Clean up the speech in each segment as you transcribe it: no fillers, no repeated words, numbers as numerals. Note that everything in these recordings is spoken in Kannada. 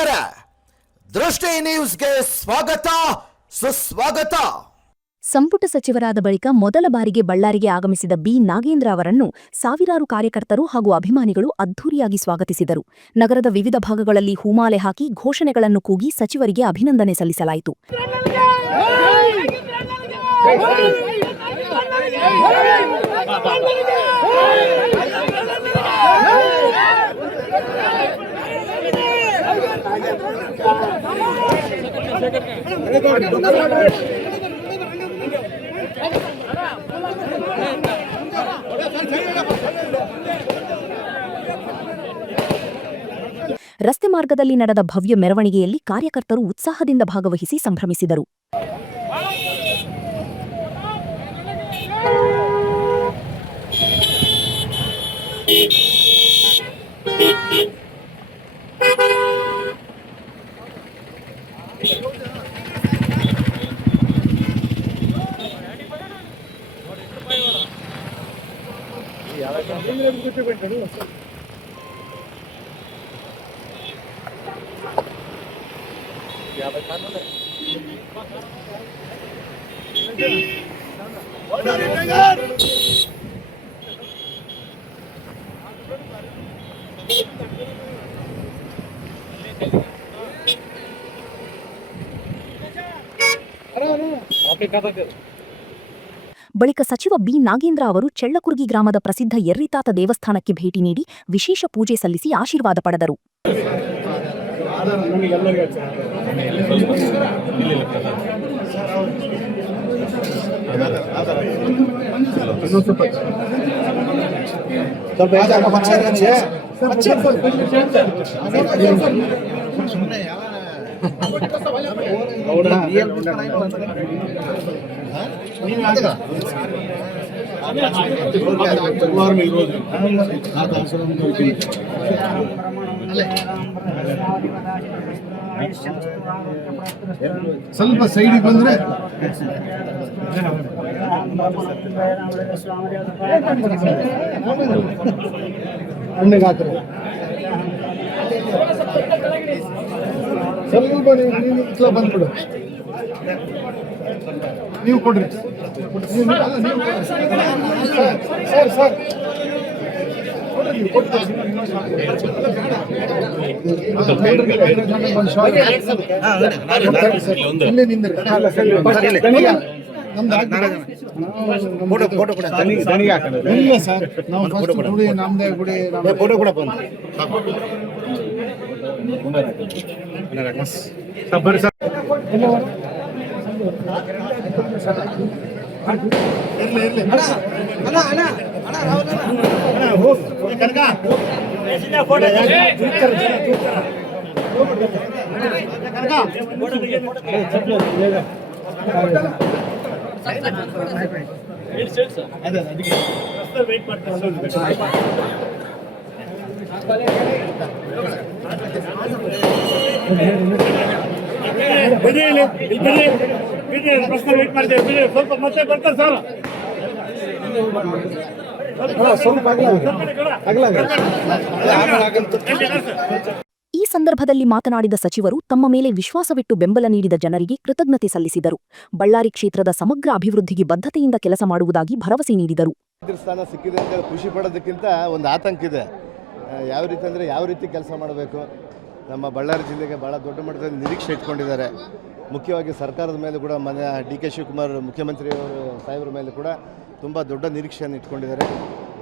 ವೀಕ್ಷಕರೇ, ದೃಷ್ಟಿ ನ್ಯೂಸ್ಗೆ ಸ್ವಾಗತ ಸುಸ್ವಾಗತ. ಸಂಪುಟ ಸಚಿವರಾದ ಬಳಿಕ ಮೊದಲ ಬಾರಿಗೆ ಬಳ್ಳಾರಿಗೆ ಆಗಮಿಸಿದ ಬಿ ನಾಗೇಂದ್ರ ಅವರನ್ನು ಸಾವಿರಾರು ಕಾರ್ಯಕರ್ತರು ಹಾಗೂ ಅಭಿಮಾನಿಗಳು ಅದ್ಧೂರಿಯಾಗಿ ಸ್ವಾಗತಿಸಿದರು. ನಗರದ ವಿವಿಧ ಭಾಗಗಳಲ್ಲಿ ಹೂಮಾಲೆ ಹಾಕಿ ಘೋಷಣೆಗಳನ್ನು ಕೂಗಿ ಸಚಿವರಿಗೆ ಅಭಿನಂದನೆ ಸಲ್ಲಿಸಲಾಯಿತು. ರಸ್ತೆ ಮಾರ್ಗದಲ್ಲಿ ನಡೆದ ಭವ್ಯ ಮೆರವಣಿಗೆಯಲ್ಲಿ ಕಾರ್ಯಕರ್ತರು ಉತ್ಸಾಹದಿಂದ ಭಾಗವಹಿಸಿ ಸಂಭ್ರಮಿಸಿದರು. ಬಳಿಕ ಸಚಿವ ಬಿ ನಾಗೇಂದ್ರ ಅವರು ಚೆಳ್ಳಕುರ್ಗಿ ಗ್ರಾಮದ ಪ್ರಸಿದ್ಧ ಎರ್ರಿತಾತ ದೇವಸ್ಥಾನಕ್ಕೆ ಭೇಟಿ ನೀಡಿ ವಿಶೇಷ ಪೂಜೆ ಸಲ್ಲಿಸಿ ಆಶೀರ್ವಾದ ಪಡೆದರು. ಸ್ವಲ್ಪ ಸೈಡಿಗೆ ಬಂದ್ರೆ ಸ್ವಲ್ಪ ನೀವು ಬಂದ್ಬಿಡು. ನೀವು ಕೊಡ್ರಿ ಸರ್ ಸರ್ ನಮ್ದೇ ಗುಡಿ ಫೋಟೋ ಕೂಡ ಸ್ವಲ್ಪ ಮತ್ತೆ ಬರ್ತಾರೆ ಸರ್. ಈ ಸಂದರ್ಭದಲ್ಲಿ ಮಾತನಾಡಿದ ಸಚಿವರು ತಮ್ಮ ಮೇಲೆ ವಿಶ್ವಾಸವಿಟ್ಟು ಬೆಂಬಲ ನೀಡಿದ ಜನರಿಗೆ ಕೃತಜ್ಞತೆ ಸಲ್ಲಿಸಿದರು. ಬಳ್ಳಾರಿ ಕ್ಷೇತ್ರದ ಸಮಗ್ರ ಅಭಿವೃದ್ಧಿಗೆ ಬದ್ಧತೆಯಿಂದ ಕೆಲಸ ಮಾಡುವುದಾಗಿ ಭರವಸೆ ನೀಡಿದರು. ಸ್ಥಾನ ಸಿಕ್ಕಿದೆ ಅಂತ ಖುಷಿ ಪಡೋದಕ್ಕಿಂತ ಒಂದು ಆತಂಕ ಇದೆ. ಯಾವ ರೀತಿ ಅಂದರೆ ಯಾವ ರೀತಿ ಕೆಲಸ ಮಾಡಬೇಕು. ನಮ್ಮ ಬಳ್ಳಾರಿ ಜಿಲ್ಲೆಗೆ ಭಾಳ ದೊಡ್ಡ ಮಟ್ಟದಲ್ಲಿ ನಿರೀಕ್ಷೆ ಇಟ್ಕೊಂಡಿದ್ದಾರೆ. ಮುಖ್ಯವಾಗಿ ಸರ್ಕಾರದ ಮೇಲೆ ಕೂಡ ಮನೆ ಡಿ ಕೆ ಶಿವಕುಮಾರ್ ಮುಖ್ಯಮಂತ್ರಿಯವರು ಸಾಹೇಬ್ರ ಮೇಲೆ ಕೂಡ ತುಂಬ ದೊಡ್ಡ ನಿರೀಕ್ಷೆಯನ್ನು ಇಟ್ಕೊಂಡಿದ್ದಾರೆ.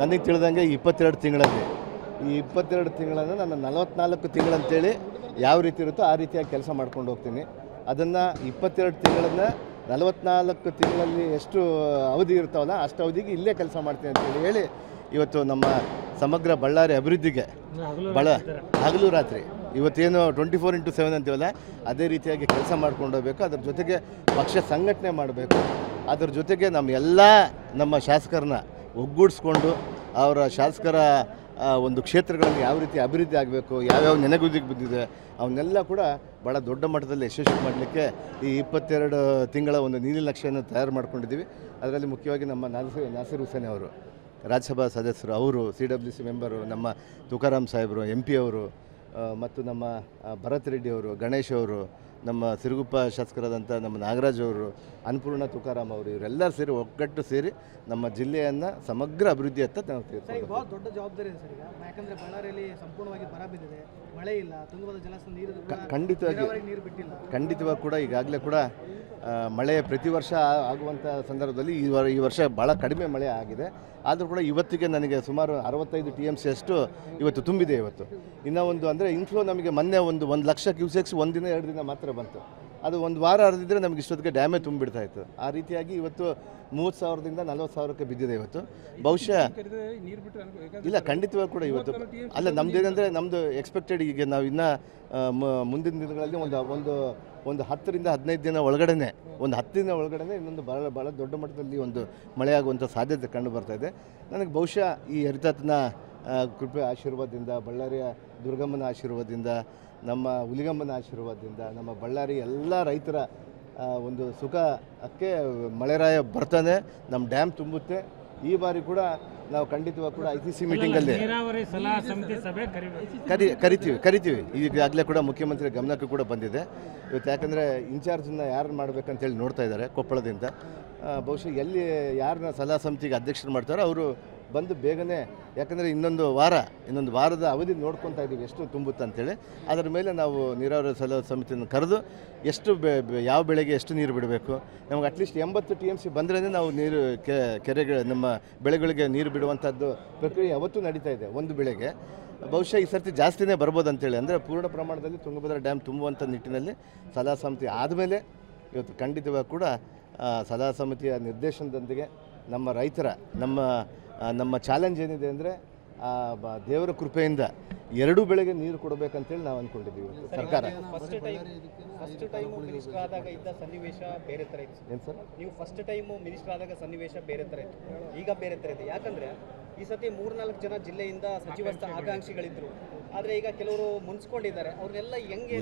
ನನಗೆ ತಿಳಿದಂಗೆ 22 ತಿಂಗಳಲ್ಲಿ ಈ 22 ತಿಂಗಳನ್ನು ನಾನು 44 ತಿಂಗಳಂತೇಳಿ ಯಾವ ರೀತಿ ಇರುತ್ತೋ ಆ ರೀತಿಯಾಗಿ ಕೆಲಸ ಮಾಡ್ಕೊಂಡು ಹೋಗ್ತೀನಿ. ಅದನ್ನು 22 ತಿಂಗಳನ್ನು 44 ತಿಂಗಳಲ್ಲಿ ಎಷ್ಟು ಅವಧಿ ಇರ್ತಾವಲ್ಲ ಅಷ್ಟು ಅವಧಿಗೆ ಇಲ್ಲೇ ಕೆಲಸ ಮಾಡ್ತೀನಿ ಅಂತೇಳಿ ಹೇಳಿ ಇವತ್ತು ನಮ್ಮ ಸಮಗ್ರ ಬಳ್ಳಾರಿ ಅಭಿವೃದ್ಧಿಗೆ ಹಗಲು ರಾತ್ರಿ ಇವತ್ತೇನು 24x7 ಅಂತೀವಲ್ಲ ಅದೇ ರೀತಿಯಾಗಿ ಕೆಲಸ ಮಾಡ್ಕೊಂಡು ಹೋಗಬೇಕು. ಅದ್ರ ಜೊತೆಗೆ ಪಕ್ಷ ಸಂಘಟನೆ ಮಾಡಬೇಕು. ಅದ್ರ ಜೊತೆಗೆ ನಮ್ಮ ಶಾಸಕರನ್ನ ಒಗ್ಗೂಡಿಸ್ಕೊಂಡು ಅವರ ಶಾಸಕರ ಒಂದು ಕ್ಷೇತ್ರಗಳಲ್ಲಿ ಯಾವ ರೀತಿ ಅಭಿವೃದ್ಧಿ ಆಗಬೇಕು, ಯಾವ್ಯಾವ ನೆನೆಗುದಿಗೆ ಬಿದ್ದಿದೆ ಅವನ್ನೆಲ್ಲ ಕೂಡ ಭಾಳ ದೊಡ್ಡ ಮಟ್ಟದಲ್ಲಿ ಯಶಸ್ವಿ ಮಾಡಲಿಕ್ಕೆ ಈ 22 ತಿಂಗಳ ಒಂದು ನೀಲನಕ್ಷೆಯನ್ನು ತಯಾರು ಮಾಡ್ಕೊಂಡಿದ್ದೀವಿ. ಅದರಲ್ಲಿ ಮುಖ್ಯವಾಗಿ ನಮ್ಮ ನಾಸಿರ್ ಹುಸೇನ್ ಅವರು ರಾಜ್ಯಸಭಾ ಸದಸ್ಯರು, ಅವರು CWC ಮೆಂಬರು, ನಮ್ಮ ತುಕಾರಾಮ್ ಸಾಹೇಬರು MP ಅವರು, ಮತ್ತು ನಮ್ಮ ಭರತ್ ರೆಡ್ಡಿ ಅವರು, ಗಣೇಶ್ ಅವರು, ನಮ್ಮ ಸಿರುಗುಪ್ಪ ಶಾಸಕರಾದಂಥ ನಮ್ಮ ನಾಗರಾಜ್ ಅವರು, ಅನ್ನಪೂರ್ಣ ತುಕಾರಾಮ್ ಅವರು, ಇವರೆಲ್ಲರೂ ಸೇರಿ ಒಗ್ಗಟ್ಟು ಸೇರಿ ನಮ್ಮ ಜಿಲ್ಲೆಯನ್ನು ಸಮಗ್ರ ಅಭಿವೃದ್ಧಿಯತ್ತ ನಾವು ತೀರ್ಕೊಂಡು ಭಾಳ ದೊಡ್ಡ ಜವಾಬ್ದಾರಿ ಇದೆ ಸರ್ ಈಗ. ಯಾಕಂದರೆ ಬಳ್ಳಾರಿಯಲ್ಲಿ ಸಂಪೂರ್ಣವಾಗಿ ಬರ ಬಿದ್ದಿದೆ, ಮಳೆ ಇಲ್ಲ, ತುಂಗಭದ್ರಾ ಜಲಾಶಯ ನೀರು ನೀರು ಬಿಟ್ಟಿಲ್ಲ. ಖಂಡಿತವಾಗಿ ಕೂಡ ಈಗಾಗಲೇ ಕೂಡ ಮಳೆ ಪ್ರತಿ ವರ್ಷ ಆಗುವಂಥ ಸಂದರ್ಭದಲ್ಲಿ ಈ ವರ್ಷ ಭಾಳ ಕಡಿಮೆ ಮಳೆ ಆಗಿದೆ. ಆದರೂ ಕೂಡ ಇವತ್ತಿಗೆ ನನಗೆ ಸುಮಾರು 65 TMC ಅಷ್ಟು ಇವತ್ತು ತುಂಬಿದೆ. ಇವತ್ತು ಇನ್ನೂ ಒಂದು ಅಂದರೆ ಇನ್ಫ್ಲೋ ನಮಗೆ ಮೊನ್ನೆ 1 ಲಕ್ಷ ಕ್ಯೂಸೆಕ್ಸ್ ಒಂದಿನ 2 ದಿನ ಮಾತ್ರ ಬಂತು. ಅದು ಒಂದು ವಾರ ಹರಿದಿದ್ರೆ ನಮಗೆ ಇಷ್ಟೊತ್ತಿಗೆ ಡ್ಯಾಮೇ ತುಂಬಿಡ್ತಾ ಇತ್ತು. ಆ ರೀತಿಯಾಗಿ ಇವತ್ತು 30,000ದಿಂದ 40,000ಕ್ಕೆ ಬಿದ್ದಿದೆ. ಇವತ್ತು ಬಹುಶಃ ಇಲ್ಲ, ಖಂಡಿತವಾಗಿ ಕೂಡ ಇವತ್ತು ಅಲ್ಲ, ನಮ್ದು ಏನಂದರೆ ನಮ್ಮದು ಎಕ್ಸ್ಪೆಕ್ಟೆಡ್ ಈಗ ನಾವು ಇನ್ನೂ ಮುಂದಿನ ದಿನಗಳಲ್ಲಿ ಒಂದು 10ರಿಂದ 15 ದಿನ ಒಳಗಡೆ, ಒಂದು 10 ದಿನ ಒಳಗಡೆ ಇನ್ನೊಂದು ಭಾಳ ದೊಡ್ಡ ಮಟ್ಟದಲ್ಲಿ ಒಂದು ಮಳೆಯಾಗುವಂಥ ಸಾಧ್ಯತೆ ಕಂಡು ಬರ್ತಾ ಇದೆ. ನನಗೆ ಬಹುಶಃ ಈ ಹರಿತಾತನ ಕೃಪೆ ಆಶೀರ್ವಾದದಿಂದ, ಬಳ್ಳಾರಿಯ ದುರ್ಗಮ್ಮನ ಆಶೀರ್ವಾದದಿಂದ, ನಮ್ಮ ಹುಲಿಗಮ್ಮನ ಆಶೀರ್ವಾದದಿಂದ, ನಮ್ಮ ಬಳ್ಳಾರಿ ಎಲ್ಲ ರೈತರ ಒಂದು ಸುಖಕ್ಕೆ ಮಳೆರಾಯ ಬರ್ತಾನೆ, ನಮ್ಮ ಡ್ಯಾಮ್ ತುಂಬುತ್ತೆ. ಈ ಬಾರಿ ಕೂಡ ನಾವು ಖಂಡಿತವಾಗಿ ಕೂಡ ICC ಮೀಟಿಂಗಲ್ಲಿ ಕರಿತೀವಿ. ಈಗಾಗಲೇ ಕೂಡ ಮುಖ್ಯಮಂತ್ರಿ ಗಮನಕ್ಕೂ ಕೂಡ ಬಂದಿದೆ ಇವತ್ತು. ಯಾಕಂದರೆ ಇನ್ಚಾರ್ಜನ್ನು ಯಾರನ್ನು ಮಾಡಬೇಕಂತೇಳಿ ನೋಡ್ತಾ ಇದ್ದಾರೆ ಕೊಪ್ಪಳದಿಂದ. ಬಹುಶಃ ಎಲ್ಲಿ ಯಾರನ್ನ ಸಲಹಾ ಸಮಿತಿಗೆ ಅಧ್ಯಕ್ಷರು ಮಾಡ್ತಾರೋ ಅವರು ಬಂದು ಬೇಗನೆ, ಯಾಕಂದರೆ ಇನ್ನೊಂದು ವಾರದ ಅವಧಿ ನೋಡ್ಕೊತಾ ಇದ್ದೀವಿ ಎಷ್ಟು ತುಂಬುತ್ತೆ ಅಂತೇಳಿ. ಅದರ ಮೇಲೆ ನಾವು ನೀರಾವರಿ ಸಲಹಾ ಸಮಿತಿಯನ್ನು ಕರೆದು ಎಷ್ಟು ಯಾವ ಬೆಳೆಗೆ ಎಷ್ಟು ನೀರು ಬಿಡಬೇಕು, ನಮಗೆ ಅಟ್ಲೀಸ್ಟ್ 80 TMC ಬಂದ್ರೇ ನಾವು ನೀರು ಕೆರೆಗೆ ನಮ್ಮ ಬೆಳೆಗಳಿಗೆ ನೀರು ಬಿಡುವಂಥದ್ದು ಪ್ರಕ್ರಿಯೆ ಯಾವತ್ತೂ ನಡೀತಾ ಇದೆ ಒಂದು ಬೆಳೆಗೆ. ಬಹುಶಃ ಈ ಸರ್ತಿ ಜಾಸ್ತಿನೇ ಬರ್ಬೋದು ಅಂತೇಳಿ, ಅಂದರೆ ಪೂರ್ಣ ಪ್ರಮಾಣದಲ್ಲಿ ತುಂಗಭದ್ರಾ ಡ್ಯಾಮ್ ತುಂಬುವಂಥ ನಿಟ್ಟಿನಲ್ಲಿ ಸಲಹಾ ಸಮಿತಿ ಆದಮೇಲೆ ಇವತ್ತು ಖಂಡಿತವಾಗಿ ಕೂಡ ಸಲಹಾ ಸಮಿತಿಯ ನಿರ್ದೇಶನದೊಂದಿಗೆ ನಮ್ಮ ರೈತರ ನಮ್ಮ ಚಾಲೆಂಜ್ ಏನಿದೆ ಅಂದರೆ ದೇವರ ಕೃಪೆಯಿಂದ 2 ಬೆಳೆಗೆ ನೀರು ಕೊಡಬೇಕಂತೇಳಿ ನಾವು ಅಂದ್ಕೊಂಡಿದ್ದೀವಿ. ಸರ್ಕಾರ ಫಸ್ಟ್ ಟೈಮು ಮಿನಿಸ್ಟರ್ ಆದಾಗ ಇದ್ದ ಸನ್ನಿವೇಶ ಬೇರೆ ಥರ ಇತ್ತು. ಏನು ಸರ್, ನೀವು ಫಸ್ಟ್ ಟೈಮು ಮಿನಿಸ್ಟರ್ ಆದಾಗ ಸನ್ನಿವೇಶ ಬೇರೆ ಥರ ಇತ್ತು, ಈಗ ಬೇರೆ ಥರ ಇದೆ. ಯಾಕಂದರೆ ಈ ಸತಿ 3-4 ಜನ ಜಿಲ್ಲೆಯಿಂದ ಸಚಿವ ಆಕಾಂಕ್ಷಿಗಳಿದ್ರು. ಆದರೆ ಈಗ ಕೆಲವರು ಮುನ್ಸ್ಕೊಂಡಿದ್ದಾರೆ, ಅವ್ರನ್ನೆಲ್ಲ ಹೆಂಗೆ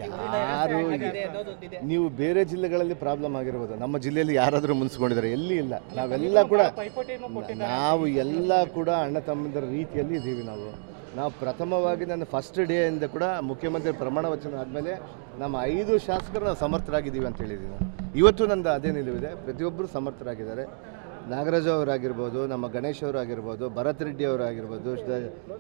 ಅನ್ನೋದೊಂದಿದೆ. ನೀವು ಬೇರೆ ಜಿಲ್ಲೆಗಳಲ್ಲಿ ಪ್ರಾಬ್ಲಮ್ ಆಗಿರ್ಬೋದು, ನಮ್ಮ ಜಿಲ್ಲೆಯಲ್ಲಿ ಯಾರಾದರೂ ಮುನ್ಸ್ಕೊಂಡಿದ್ದಾರೆ? ಎಲ್ಲಿ ಇಲ್ಲ. ನಾವೆಲ್ಲ ಕೂಡ ಅಣ್ಣ ತಮ್ಮಂದಿರ ರೀತಿಯಲ್ಲಿ ಇದ್ದೀವಿ. ನಾವು ಪ್ರಥಮವಾಗಿ ನನ್ನ ಫಸ್ಟ್ ಡೇ ಇಂದ ಕೂಡ ಮುಖ್ಯಮಂತ್ರಿ ಪ್ರಮಾಣ ವಚನ ಆದಮೇಲೆ ನಮ್ಮ 5 ಶಾಸಕರು ನಾವು ಸಮರ್ಥರಾಗಿದ್ದೀವಿ ಅಂತ ಹೇಳಿದ್ದೀನಿ. ಇವತ್ತು ನಂದು ಅದೇ ನಿಲುವಿದೆ. ಪ್ರತಿಯೊಬ್ಬರು ಸಮರ್ಥರಾಗಿದ್ದಾರೆ. ನಾಗರಾಜ್ ಅವರಾಗಿರ್ಬೋದು, ನಮ್ಮ ಗಣೇಶ್ ಅವರಾಗಿರ್ಬೋದು, ಭರತ್ ರೆಡ್ಡಿ ಅವರಾಗಿರ್ಬೋದು,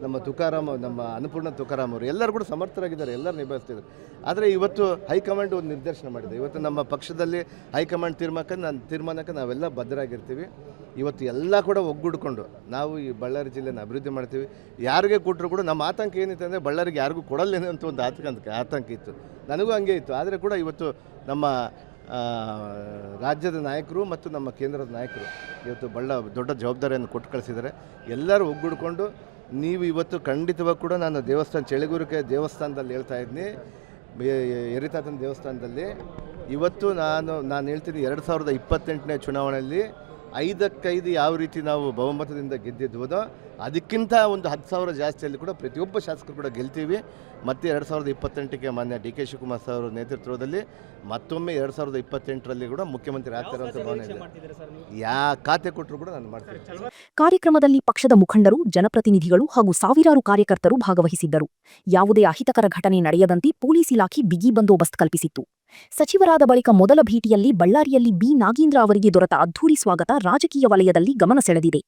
ನಮ್ಮ ತುಕಾರಾಮ್, ನಮ್ಮ ಅನ್ನಪೂರ್ಣ ತುಕಾರಾಮ್ ಅವರು ಎಲ್ಲರೂ ಕೂಡ ಸಮರ್ಥರಾಗಿದ್ದಾರೆ, ಎಲ್ಲರೂ ನಿಭಾಯಿಸ್ತಿದ್ದಾರೆ. ಆದರೆ ಇವತ್ತು ಹೈಕಮಾಂಡ್ ಒಂದು ನಿರ್ದೇಶನ ಮಾಡಿದೆ. ಇವತ್ತು ನಮ್ಮ ಪಕ್ಷದಲ್ಲಿ ಹೈಕಮಾಂಡ್ ತೀರ್ಮಾನಕ್ಕೆ ನಾವೆಲ್ಲ ಬದ್ಧರಾಗಿರ್ತೀವಿ. ಇವತ್ತು ಎಲ್ಲ ಕೂಡ ಒಗ್ಗೂಡಿಕೊಂಡು ನಾವು ಈ ಬಳ್ಳಾರಿ ಜಿಲ್ಲೆನ ಅಭಿವೃದ್ಧಿ ಮಾಡ್ತೀವಿ. ಯಾರಿಗೆ ಕೊಟ್ಟರು ಕೂಡ ನಮ್ಮ ಆತಂಕ ಏನಿತ್ತು ಅಂದರೆ ಬಳ್ಳಾರಿಗೆ ಯಾರಿಗೂ ಕೊಡಲ್ಲೇನೋ ಅಂತ ಒಂದು ಆತಂಕ ಇತ್ತು. ನನಗೂ ಹಂಗೆ ಇತ್ತು. ಆದರೆ ಕೂಡ ಇವತ್ತು ನಮ್ಮ ರಾಜ್ಯದ ನಾಯಕರು ಮತ್ತು ನಮ್ಮ ಕೇಂದ್ರದ ನಾಯಕರು ಇವತ್ತು ದೊಡ್ಡ ಜವಾಬ್ದಾರಿಯನ್ನು ಕೊಟ್ಟು ಕಳಿಸಿದ್ದಾರೆ. ಎಲ್ಲರೂ ಒಗ್ಗೂಡಿಕೊಂಡು ನೀವು ಇವತ್ತು ಖಂಡಿತವಾಗಿ ಕೂಡ ನಾನು ಚಳಿಗುರಿಕೆ ದೇವಸ್ಥಾನದಲ್ಲಿ ಹೇಳ್ತಾ ಇದ್ದೀನಿ, ಎರಿತಾತನ ದೇವಸ್ಥಾನದಲ್ಲಿ ಇವತ್ತು ನಾನು ಹೇಳ್ತೀನಿ 2028ನೇ ಚುನಾವಣೆಯಲ್ಲಿ 5ಕ್ಕೆ5 ಯಾವ ರೀತಿ ನಾವು ಬಹುಮತದಿಂದ ಗೆದ್ದಿದ್ವುದೋ ಅದಕ್ಕಿಂತ ಒಂದು 10,000 ಜಾಸ್ತಿಯಲ್ಲಿ ಕೂಡ ಪ್ರತಿಯೊಬ್ಬ ಶಾಸಕರು ಕೂಡ ಗೆಲ್ತೀವಿ. ಮತ್ತು 2028ಕ್ಕೆ ಮಾನ್ಯ DK ಶಿವಕುಮಾರ್ ಅವರ ನೇತೃತ್ವದಲ್ಲಿ ಮತ್ತೊಮ್ಮೆ 2028ರಲ್ಲಿ ಕೂಡ ಮುಖ್ಯಮಂತ್ರಿ ಆಗ್ತಾರಂತ ಭಾವನೆ ಇದೆ. ಯಾವ ಖಾತೆ ಕೊಟ್ಟರು ಕೂಡ ನಾನು ಮಾಡ್ತೀನಿ. ಕಾರ್ಯಕ್ರಮದಲ್ಲಿ ಪಕ್ಷದ ಮುಖಂಡರು, ಜನಪ್ರತಿನಿಧಿಗಳು ಹಾಗೂ ಸಾವಿರಾರು ಕಾರ್ಯಕರ್ತರು ಭಾಗವಹಿಸಿದ್ದರು. ಯಾವುದೇ ಅಹಿತಕರ ಘಟನೆ ನಡೆಯದಂತೆ ಪೊಲೀಸ್ ಇಲಾಖೆ ಬಿಗಿ ಬಂದೋಬಸ್ತ್ ಕಲ್ಪಿಸಿತ್ತು. ಸಚಿವರಾದ ಬಳಿಕ ಮೊದಲ ಭೇಟಿಯಲ್ಲಿ ಬಳ್ಳಾರಿಯಲ್ಲಿ ಬಿ. ನಾಗೇಂದ್ರ ಅವರಿಗೆ ದೊರೆತ ಅದ್ಧೂರಿ ಸ್ವಾಗತ ರಾಜಕೀಯ ವಲಯದಲ್ಲಿ ಗಮನ ಸೆಳೆದಿದೆ.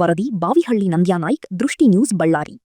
ವರದಿ ಬಾವಿಹಳ್ಳಿ ನಂದ್ಯಾ ನಾಯ್ಕ್, ದೃಷ್ಟಿ ನ್ಯೂಸ್, ಬಳ್ಳಾರಿ.